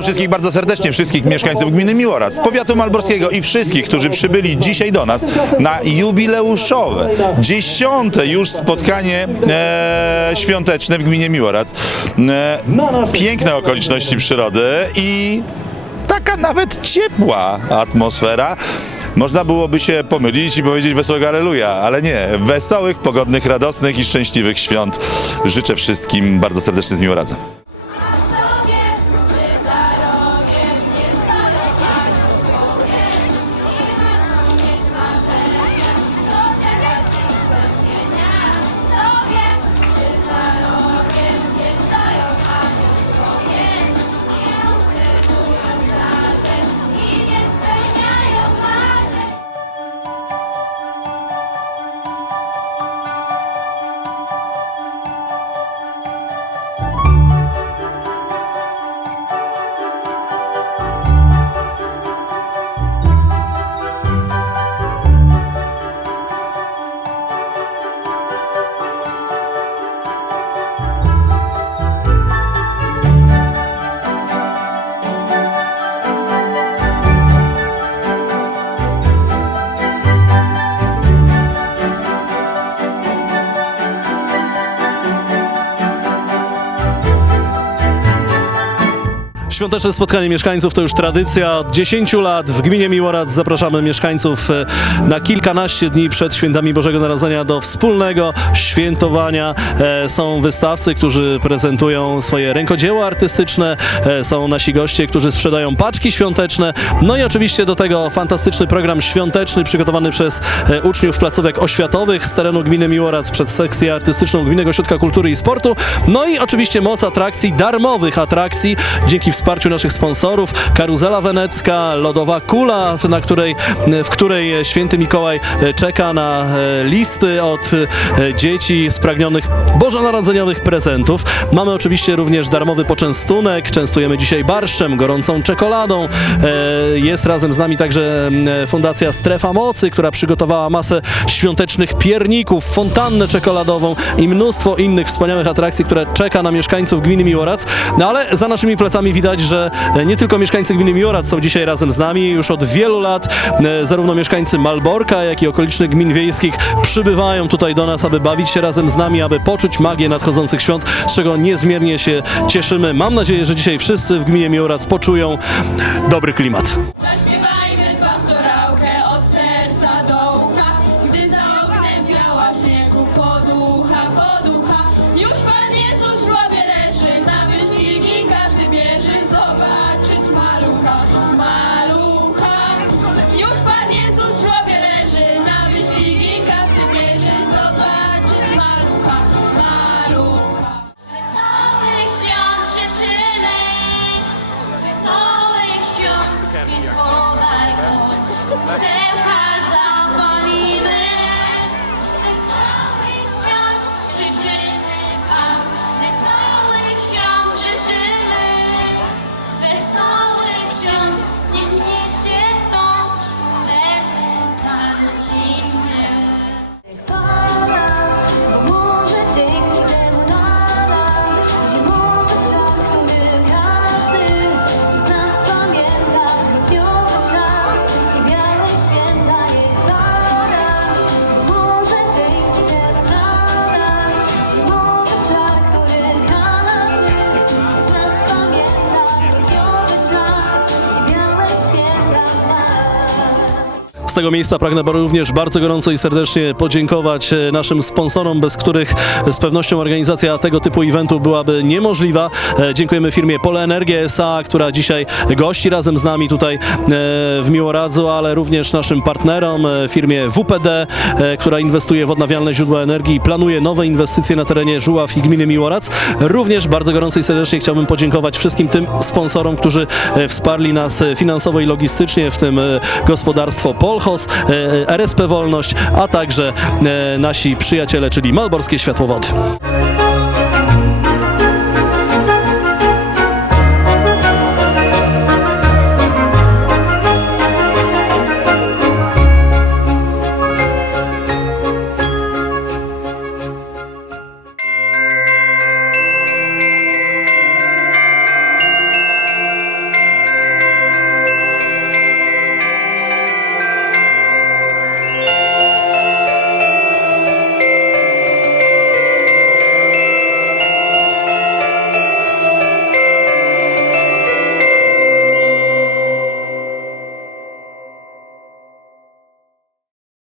Witam wszystkich bardzo serdecznie, wszystkich mieszkańców gminy Miłorac, powiatu malborskiego i wszystkich, którzy przybyli dzisiaj do nas na jubileuszowe, dziesiąte już spotkanie e, świąteczne w gminie Miłorac. E, piękne okoliczności przyrody i taka nawet ciepła atmosfera. Można byłoby się pomylić i powiedzieć wesołego aleluja, ale nie. Wesołych, pogodnych, radosnych i szczęśliwych świąt życzę wszystkim bardzo serdecznie z Miłoradza. Świąteczne spotkanie mieszkańców to już tradycja. Od 10 lat w gminie Miłorac zapraszamy mieszkańców e, na kilkanaście dni przed świętami Bożego Narodzenia do wspólnego świętowania. E, Są wystawcy, którzy prezentują swoje rękodzieła artystyczne, e, są nasi goście, którzy sprzedają paczki świąteczne. No i oczywiście do tego fantastyczny program świąteczny przygotowany przez uczniów placówek oświatowych z terenu gminy Miłorac przed sekcję artystyczną Gminnego Ośrodka Kultury i Sportu. No i oczywiście moc atrakcji, darmowych atrakcji dzięki wsparciu naszych sponsorów. Karuzela Wenecka, Lodowa Kula, na której, w której święty Mikołaj czeka na e, listy od e, dzieci spragnionych bożonarodzeniowych prezentów. Mamy oczywiście również darmowy poczęstunek. Częstujemy dzisiaj barszczem, gorącą czekoladą. E, Jest razem z nami także Fundacja Strefa Mocy, która przygotowała masę świątecznych pierników, fontannę czekoladową i mnóstwo innych wspaniałych atrakcji, które czeka na mieszkańców gminy Miłorac. No ale za naszymi plecami widać, że nie tylko mieszkańcy gminy Miłorac są dzisiaj razem z nami. Już od wielu lat e, zarówno mieszkańcy Malborka, jak i okolicznych gmin wiejskich przybywają tutaj do nas, aby bawić się razem z nami, aby poczuć magię nadchodzących świąt, z czego niezmiernie się cieszymy. Mam nadzieję, że dzisiaj wszyscy w gminie Miłorac poczują dobry klimat. Z tego miejsca pragnę również bardzo gorąco i serdecznie podziękować e, naszym sponsorom, bez których z pewnością organizacja tego typu eventu byłaby niemożliwa. E, Dziękujemy firmie Pole Energia SA, która dzisiaj gości razem z nami tutaj e, w Miłoradzu, ale również naszym partnerom, firmie WPD, która inwestuje w odnawialne źródła energii i planuje nowe inwestycje na terenie Żuław i gminy Miłorac. Również bardzo gorąco i serdecznie chciałbym podziękować wszystkim tym sponsorom, którzy wsparli nas finansowo i logistycznie, w tym gospodarstwo Polhos, e, RSP Wolność, a także e, nasi przyjaciele, czyli Malborskie Światłowody.